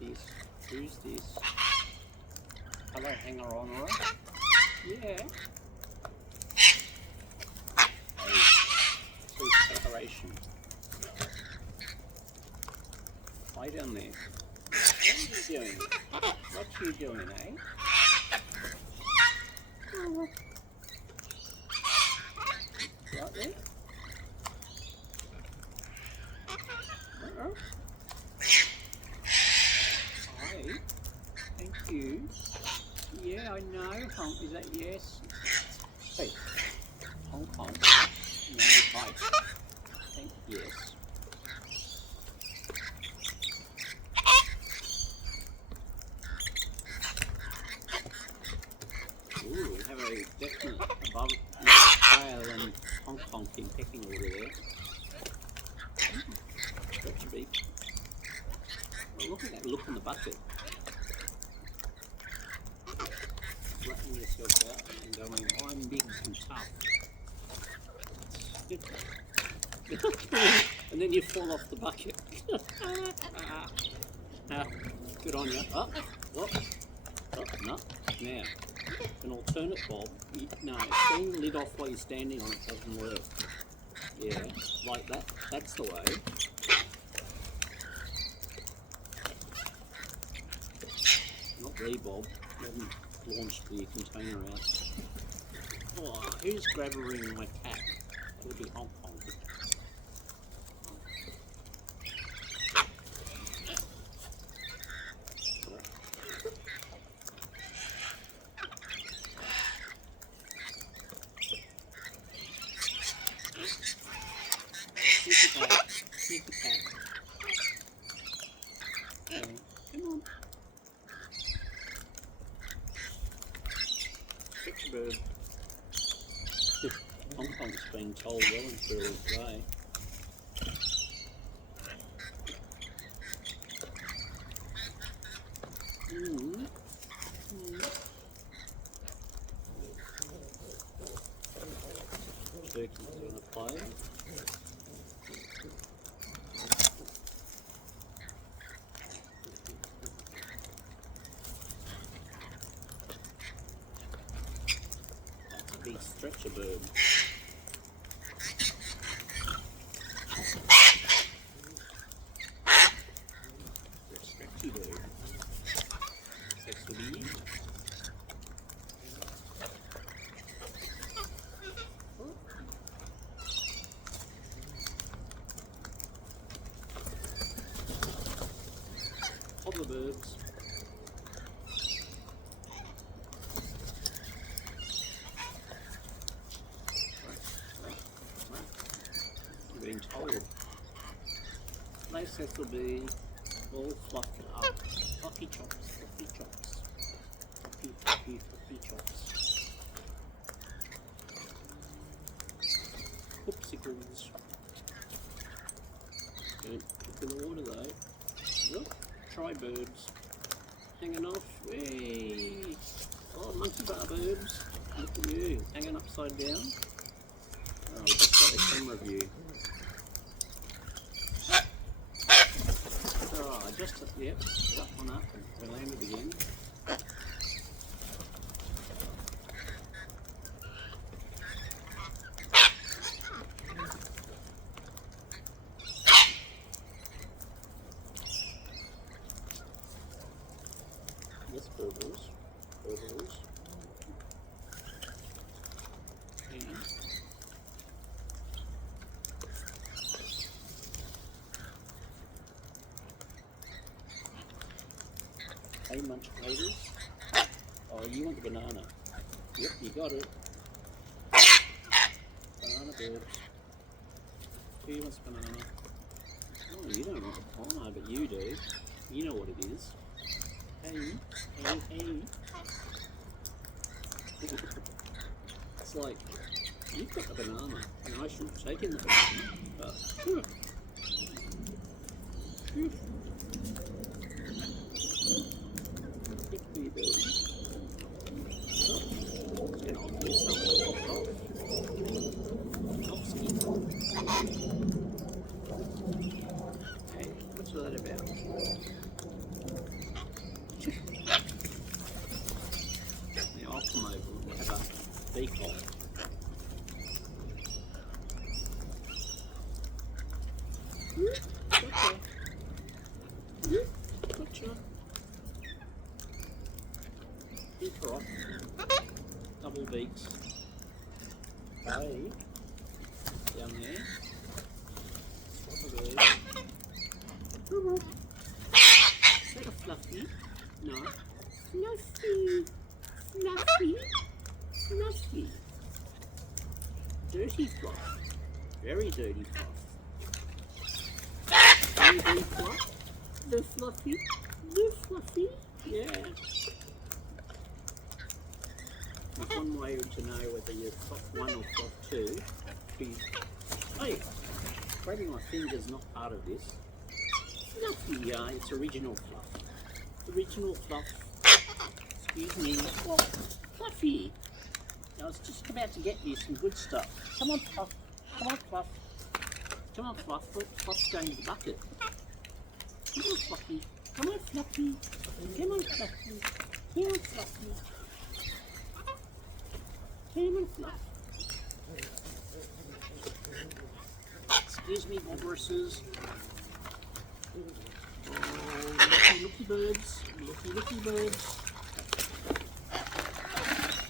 this? Who's this? Hello, hanger-on, right? Yeah. Sweet preparation. Lie down there. What are you doing? What you doing, eh? Right there? Hi. Thank you. Yeah, I know. Is that yes? Hey. Hong Kong. No, hi. Thank you. Yes. Ooh, we have a definite above tail and Hong Kong thing pecking order there. Stretch your beak. Well, look at that look in the bucket. Flattening yourself out and going, I'm big and tough. And then you fall off the bucket. Good on you. Oh, no. Now, an alternate bob. No, turn the lid off while you're standing on it doesn't work. Yeah, like that. That's the way. Not the bob. I haven't launched the container out. Oh, who's grabbering my cat? It'll be Hong Kong. Sneak the cat. Come on. Fix a bird. Hong Kong's been told well and truly today. Turkey's going to play. That's a big stretcher bird. Stretchy bird. Sexy bee. Toddler birds. You've been told. Nice little bee, all fluffed up. Fluffy chops, fluffy chops. Fluffy, fluffy, fluffy chops. Popsicles. Don't cook in the water though. Look, try birds. Hanging off. Whee! Oh, monkey bar birds. Look at you, hanging upside down. Oh, we just got a camera view. Oh, I just, yep, got one up and we landed again. Yes, burbles. Burbles. Hey, munch haters. Oh, you want the banana. Yep, you got it. Banana bird. Who wants banana? Oh, you don't want it. Oh, no, but you do. You know what it is. Hey, hey, hey. It's like, you've got the banana, and I should have taken the banana, but... Big bird. It's going to do something. Hey, what's that about? beak on. Gotcha. Gotcha. Big rock. Double beaks. Hey. Down there. Swap a bird. Is that a fluffy? No. Fluffy. Fluffy. Fluffy. Dirty fluff. Very dirty fluff. Baby fluff. The fluffy. The fluffy. Yeah. There's one way to know whether you're fluff 1 or fluff 2. Hey, grabbing my finger's not part of this. Fluffy, it's original fluff. Original fluff. Excuse me. Well, Fluffy. I was just about to get you some good stuff. Come on, Fluff. Come on, Fluff. Come on, Fluff. Fluff's going to the bucket. Come on, Fluffy. Come on, Fluffy. Come on, Fluffy. Come on, Fluffy. Come on, Fluff. Excuse me, walruses. Oh, looky birds. Looky birds.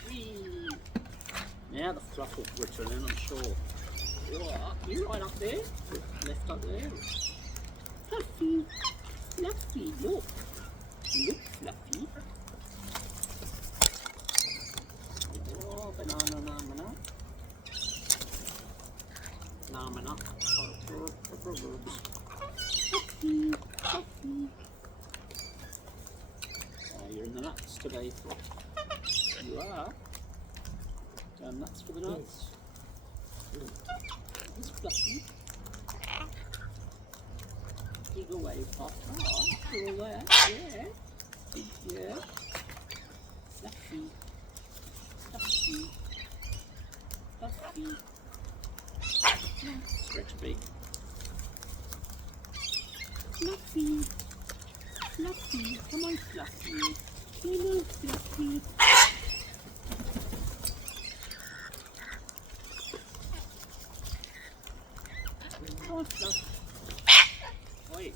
Whee. Now the fluff will return, I'm sure. Oh, you right up there? Left up there. Fluffy. Fluffy, look. Look, Fluffy. Oh, banana. Banana. Fluffy. Oh, you're in the nuts today, Fluff. You are. Going nuts for the nuts. It's Fluffy. Dig away, Fluff. Oh, after all that, yeah. Yeah. Fluffy. Fluffy. Fluffy. Stretch a beak. Fluffy. Fluffy. Come on, Fluffy. Come on, Fluffy. Come on, Fluff. Wait.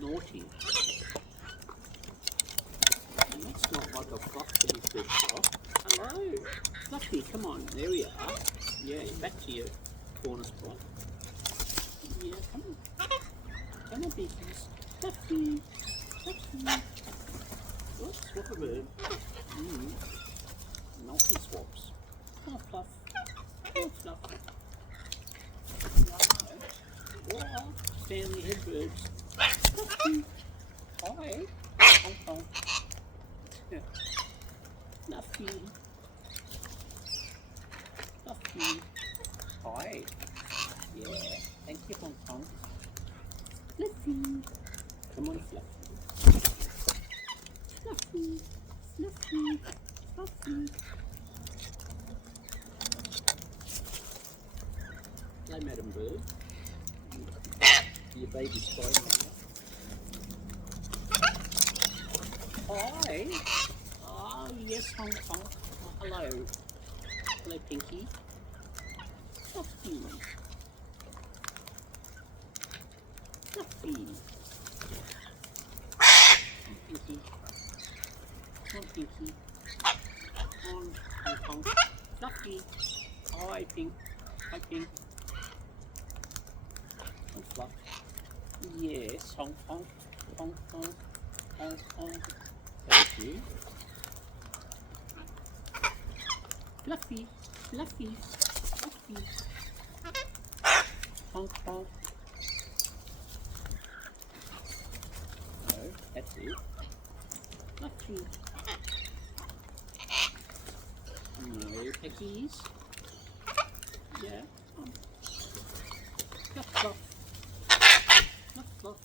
Naughty. And that's not like a fluff to be good for. Hello. Fluffy, come on. There we are. Yeah, back to your corner spot. Yeah, come on. Come on, beakies. Fluffy. Fluffy. Oh, swap a bird. Multi swaps. Come on, Fluff. Come on, Fluff. Oh, Stanley headbirds. Fluffy. Hi. Honk, honk. Fluffy. Fluffy. Hi. Yeah. Thank you, Hong Kong. Fluffy. Come on, Fluffy. Fluffy. Fluffy. Fluffy. Hello, Madam Bird. Your baby's flying right now. Hi. Oh, yes, Hong Kong. Oh, hello. Hello, Pinky. Fluffy. Fluffy. Pinky. Come on, Pinky. Come on, Hong Kong. Fluffy. Hi, Pink. Hi, Pink. Come on, Fluff. Yes, Hong Kong. Hong Kong. Hong Kong. Thank you. Fluffy. Fluffy. Fluffy. Hong Kong. No, that's it. Fluffy. No, peckies. Yeah. Fluff, fluff. Fluff, fluff.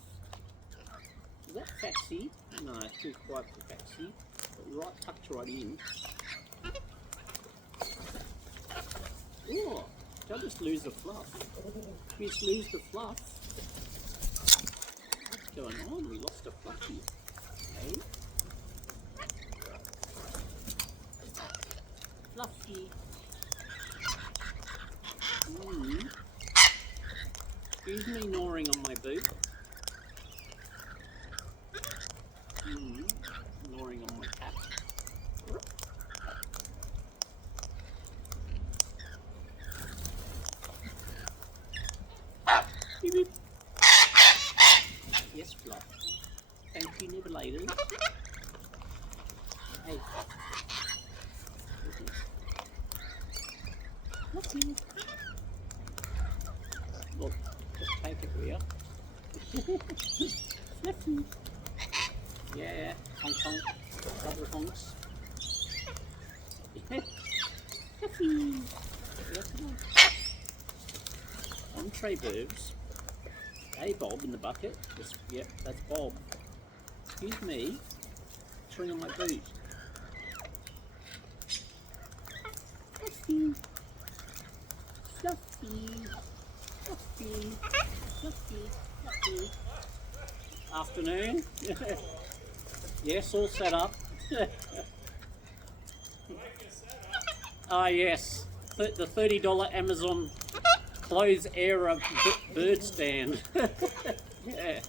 Is that Faxi? No, it's too quiet for Faxi. But right, tucked right in. Oh, don't just lose the fluff. We just lose the fluff. What's going on? We lost a fluffy. Hey? Fluffy. Excuse me gnawing on my boot. Gnawing on my cap. Beep, beep. Yes, Fluff. Thank you, Nibbleators. Hey. Fluffy. Look, just take it, will ya? Fluffy. Yeah, honk honk. Double honks. Yeah. Fluffy. Yeah, come on. Entree birds. Hey Bob in the bucket. Yep, that's Bob. Excuse me. Chewing on my boot. Fluffy. Fluffy. Fluffy. Fluffy. Fluffy. Afternoon. Yes, all set up. Ah yes. The $30 Amazon clothes era bird stand. Yeah.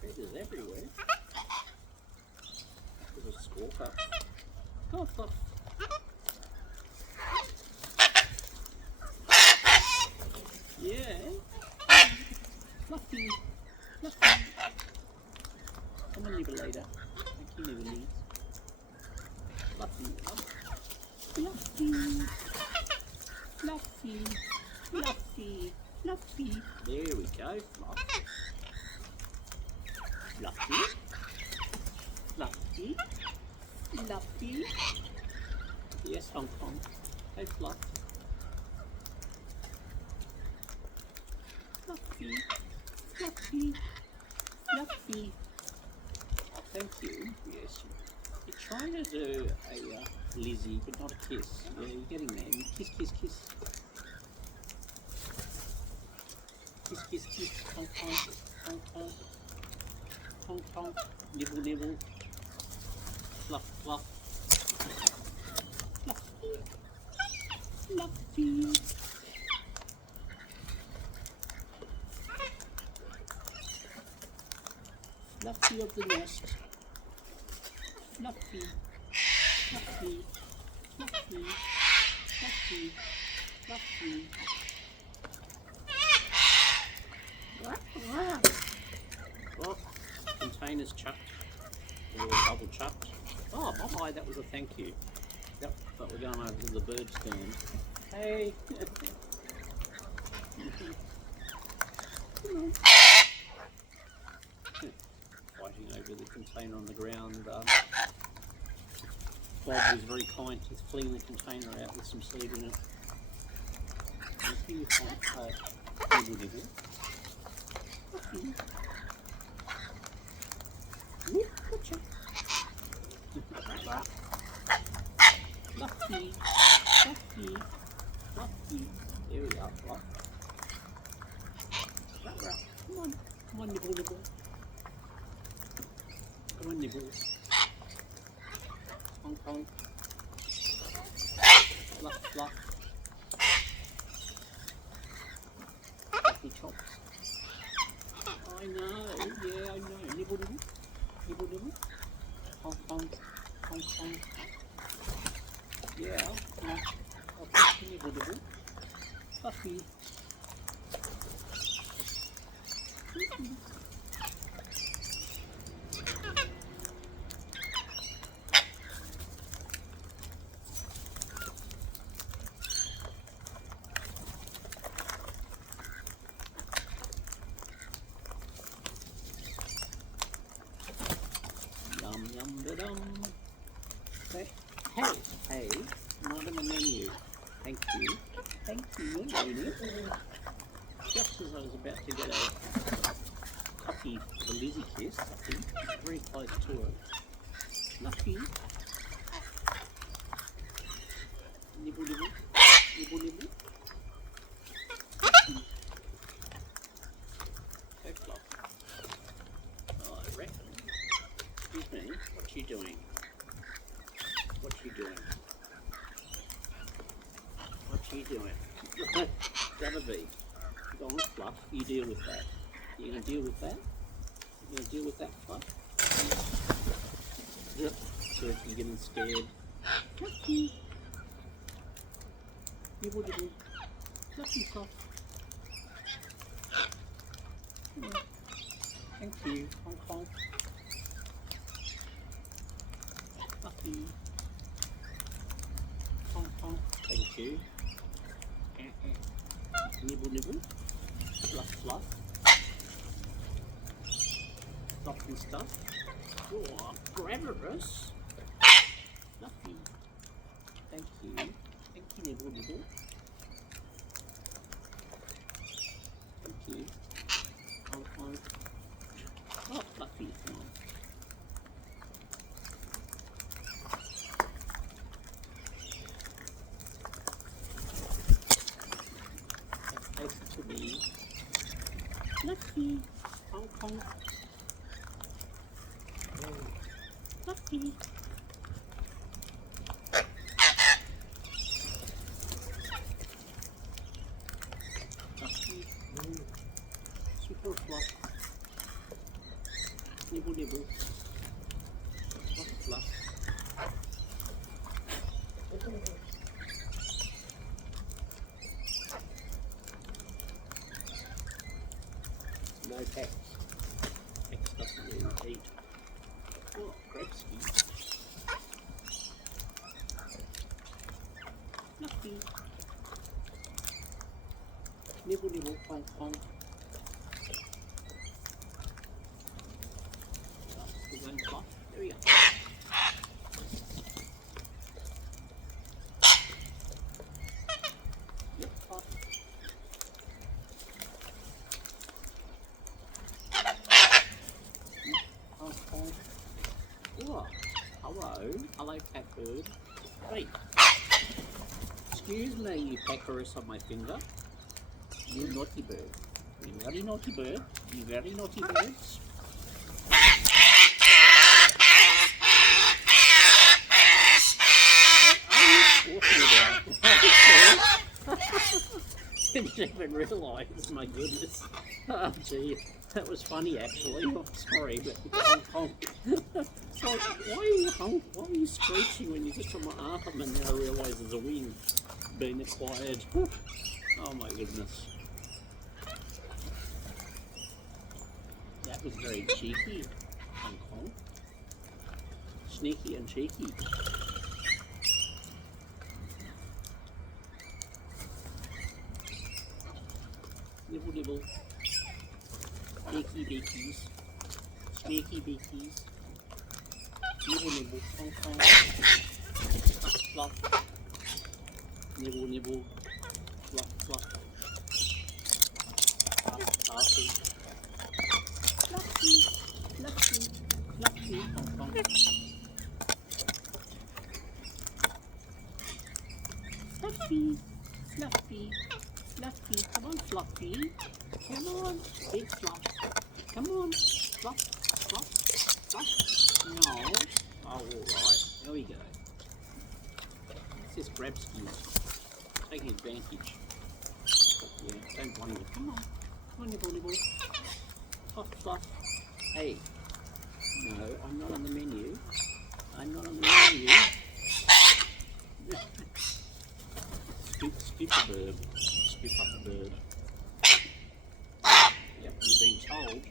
Feathers everywhere. There's a squawker. Go on, Fluff. Yeah. Fluffy. Fluffy. Come on, Nibbleator. Thank you, Nibbleator. Fluffy. Fluffy. Fluffy. Fluffy. Fluffy. There we go, Fluff. Fluffy. Fluffy. Fluffy. Yes, Hong Kong. Hey, Fluff. Fluffy. Fluffy. Fluffy. Thank you. Yes. You're trying to do a Lizzie, but not a kiss. Yeah, you're getting there. Kiss, kiss, kiss. Kiss, kiss, kiss. Hong Kong. Hong Kong. Honk honk, nibble nibble, fluff fluff, fluffy, fluffy, fluffy of the nest, fluffy, fluffy, fluffy, fluffy, fluffy. Oh. Containers chucked, or double chucked. Oh, bye-bye, that was a thank you. Yep, but we're going over to the bird stand. Hey! Fighting over the container on the ground. Bob was very kind to clean the container out with some seed in it. Thank you, nibble. Gotcha. Fluffy, fluffy, fluffy. There we are, Fluff. Come on, nibble, nibble. Come on, nibble. Honk, honk. Fluff, fluff. Fluffy chops. I know, yeah, I know. Nibble, nibble. Nibble, nibble. Honk, honk. Honk, honk. Yeah, I'll take the nibble, nibble. Fluffy. Yum, yum, da-dum. Hey, not in the menu. Thank you. Thank you, lady. Just as I was about to get a copy for the Lizzie kiss, I think, very close to it. Lucky. Nibble, nibble. Nibble, nibble. Go flop. Oh, I reckon. Excuse me, what you doing? What you doing? What you doing? Grab a bee. Go on, Fluff. You deal with that. You gonna deal with that? You gonna deal with that, Fluff? Yep. Turkey getting scared. Fluffy. Nibble, nibble. Fluffy, Fluff. Come on. Thank you. Honk, honk. Fluffy. Honk, honk. Thank you. Nibble, nibble. Fluff, fluff. Soft and stuff. Oh, grammarous. Fluffy. Thank you. Thank you, nibble, nibble. Thank you. Honk, honk. Oh, Fluffy, come on. That's closer to me. Fluffy. Honk, honk. Oh. Fluffy. Fluffy. Oh. Super fluff. Nibble, nibble. Fluff, fluff. No pets. Pets doesn't really eat. Oh, Krebsky. Fluffy. Nibble, nibble, honk, honk. Still going fluff. There we go. Yep, fluff. Honk, honk. Oh, hello. Hello, cat bird. Wait. Excuse me, you peckerus on my finger. You naughty bird. You very naughty bird. You very naughty birds. Didn't even realise, my goodness. Oh gee, that was funny actually. Oh, sorry, but honk honk. So why are you screeching when you just on my arm and then I realise there's a wing being acquired? Oh my goodness. That was very cheeky, honk honk. Sneaky and cheeky. Nibble, nibble. Sneaky beakies. Sneaky beakies. Nibble, nibble. Honk, honk. Fluff, fluff. Nibble, nibble. Fluff, fluff. Fluffy. Fluffy. Fluffy. Fluffy. Honk, honk. Fluffy. Fluffy. Fluffy, come on, Fluffy. Come on, big Fluff. Come on, Fluff, Fluff, Fluff. No. Oh, alright. There we go. It's this Grabsky taking advantage. Yeah, don't want him. Come on. Come on, nibble, nibble. Fluff, Fluff. Hey. No, I'm not on the menu. I'm not on the menu. Scoop a bird. Scoop up a bird. Yep, you've been told.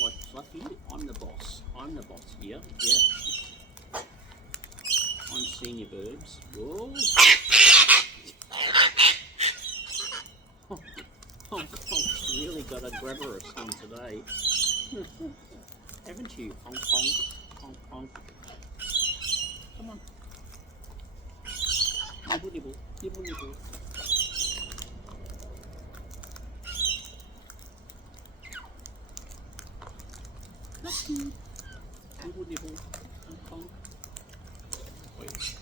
What, Fluffy? I'm the boss. I'm the boss here. Yeah. I'm senior birds. Whoa. Hong Kong's really got a grabber or something today. Haven't you? Hong Kong. Hong Kong. Come on. Nibble, nibble, nibble, nibble. Fluffy. Nibble, nibble. Hong Kong. Wait.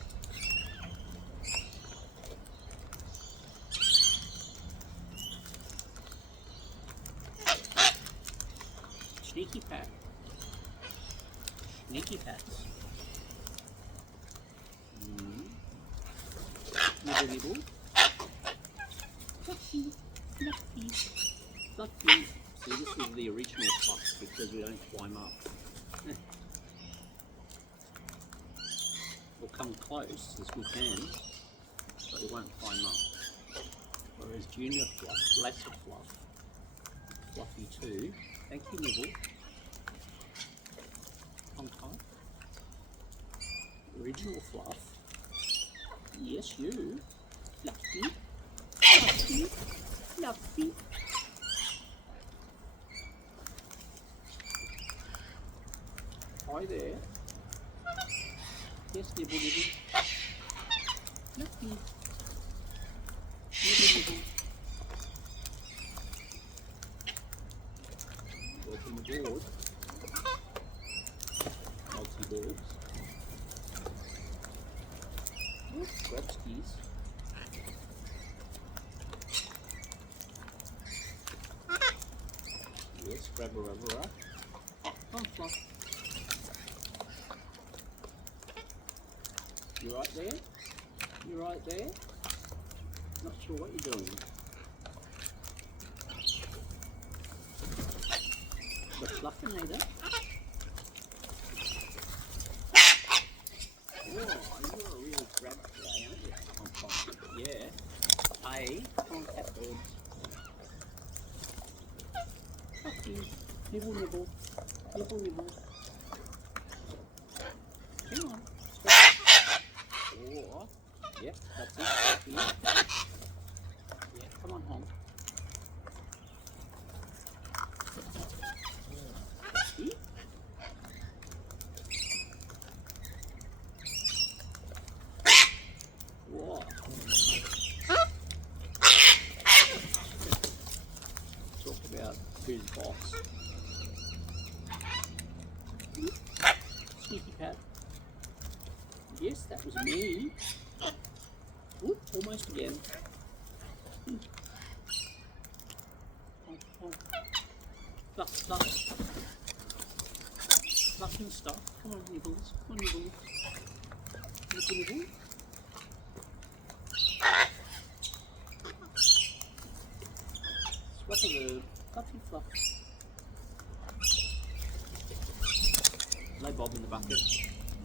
Sneaky pat. Sneaky pats. Nibble nibble. Fluffy, fluffy, fluffy. See, this is the original fluff because we don't climb up. We'll come close as we can, but we won't climb up. Whereas junior fluff, lesser fluff, fluffy too. Thank you, Nibble. Tongue tight. Original fluff. Yes, you. Fluffy. Fluffy. Fluffy. Hi there. Yes, Nibble, Nibble. Fluffy. Nibble, Nibble. Welcome aboard. Multi-boards. Grubskis. Yes, grabber rubber up. Come on, Fluff. You right there? You right there? Not sure what you're doing. The Fluffinator. Oh, you're a real grab today, aren't you? Yeah. Hey, come on, cat birds. Fluffy. Nibble, nibble. Nibble, nibble. Come on. Oh, yep, that's it. Fluffy. Yeah, come on home. Fluffy. Whoa. Talk about who's boss. Sneaky pat. Yes, that was me. Oop, almost again. Oh. Fluff, fluff. Fluffing stuff. Come on, Nibbles. Come on, Nibbles. Nibble, nibble. Swap a bird. Fluffy, fluff. Lay Bob in the bucket.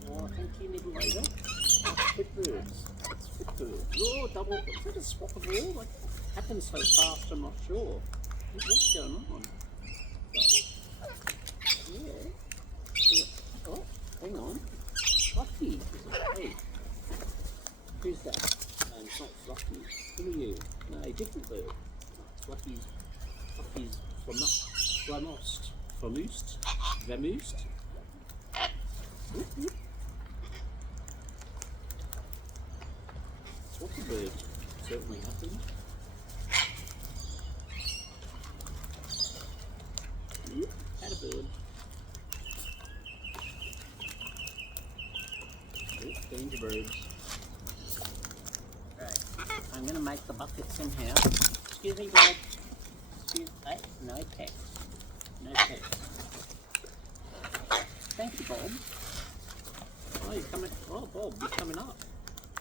Oh, thank you, Nibble later. That's fit birds. That's fit birds. Oh, double. Is that a swappable? Like, it happens so fast, I'm not sure. What's going on? Yeah. Oh, hang on. Fluffy. Hey. Who's that? No, it's not Fluffy. Who are you? No, a different bird. Fluffy's Flamost. Famoost. Vamoost. Whoop, whoop. Swap a bird certainly happened. Had a bird. Danger birds. Right. I'm going to make the bucket somehow. Excuse me, Bob. Hey, no pets. No pets. Thank you, Bob. Oh, you're coming. Oh, Bob, you're coming up.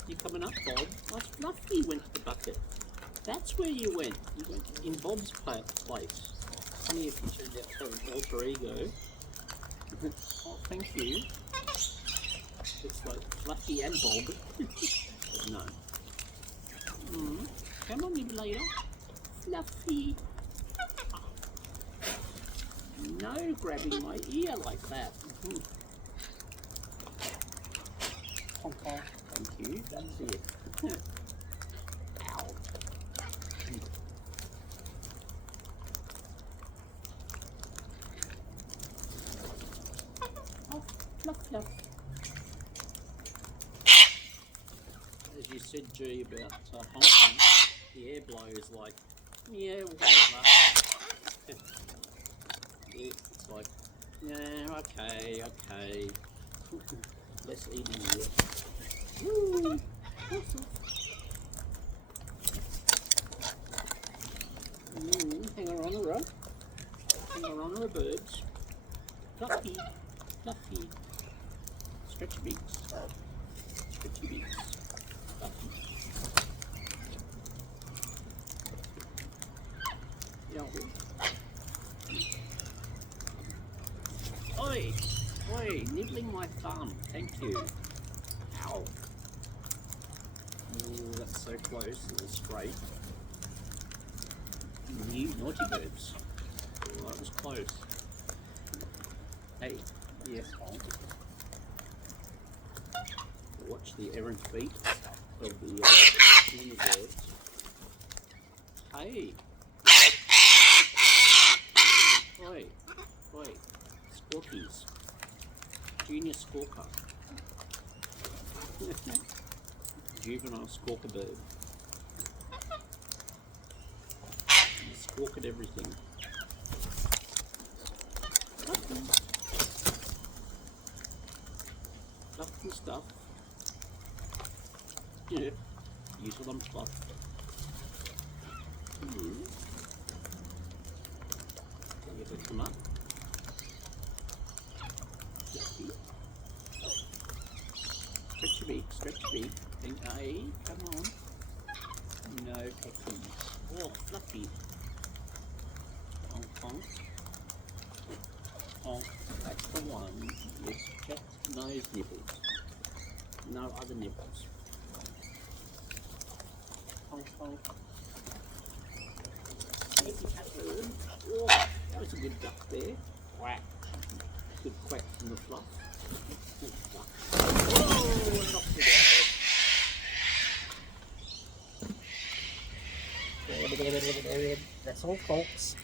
You're coming up, Bob. Oh, Fluffy went to the bucket. That's where you went. You went in Bob's place. Funny if you turned out to have an alter ego. Oh, thank you. It's like Fluffy and Bob. No. Come on, Nibble later. Fluffy. No grabbing my ear like that. Honk honk. Thank you. That's it. Ow. Oh, fluff, fluff. As you said, G, about honking, the air blow is like, yeah, whatever. It's like, yeah, okay. Less eating here. Woo! Hang on a row. Hang on a birds. Fluffy, fluffy. Stretch your beaks. Stretch your beaks. Fluffy. Yeah. Oi! Oi! Nibbling my thumb. Thank you. Ow. Oh, that's so close. It was straight. You naughty birds. Oh, that was close. Hey, yes, watch the errant feet of the junior birds. Hey! Oi! Oi! Squawkies. Junior squawker. Juvenile squawker bird. You squawk at everything. Stuff and stuff. Yeah. Use it on fluff. You get them up. Stretch your beak, stretch your beak. Think, hey, come on. No pecking. Oh, fluffy. Honk, honk. Honk. That's the one with just nose nipples. No other nipples. Honk, honk. Oh, that was a good duck there. Quack. Good quack from the fluff. Good duck. Oh, knocked it out. That's all, folks.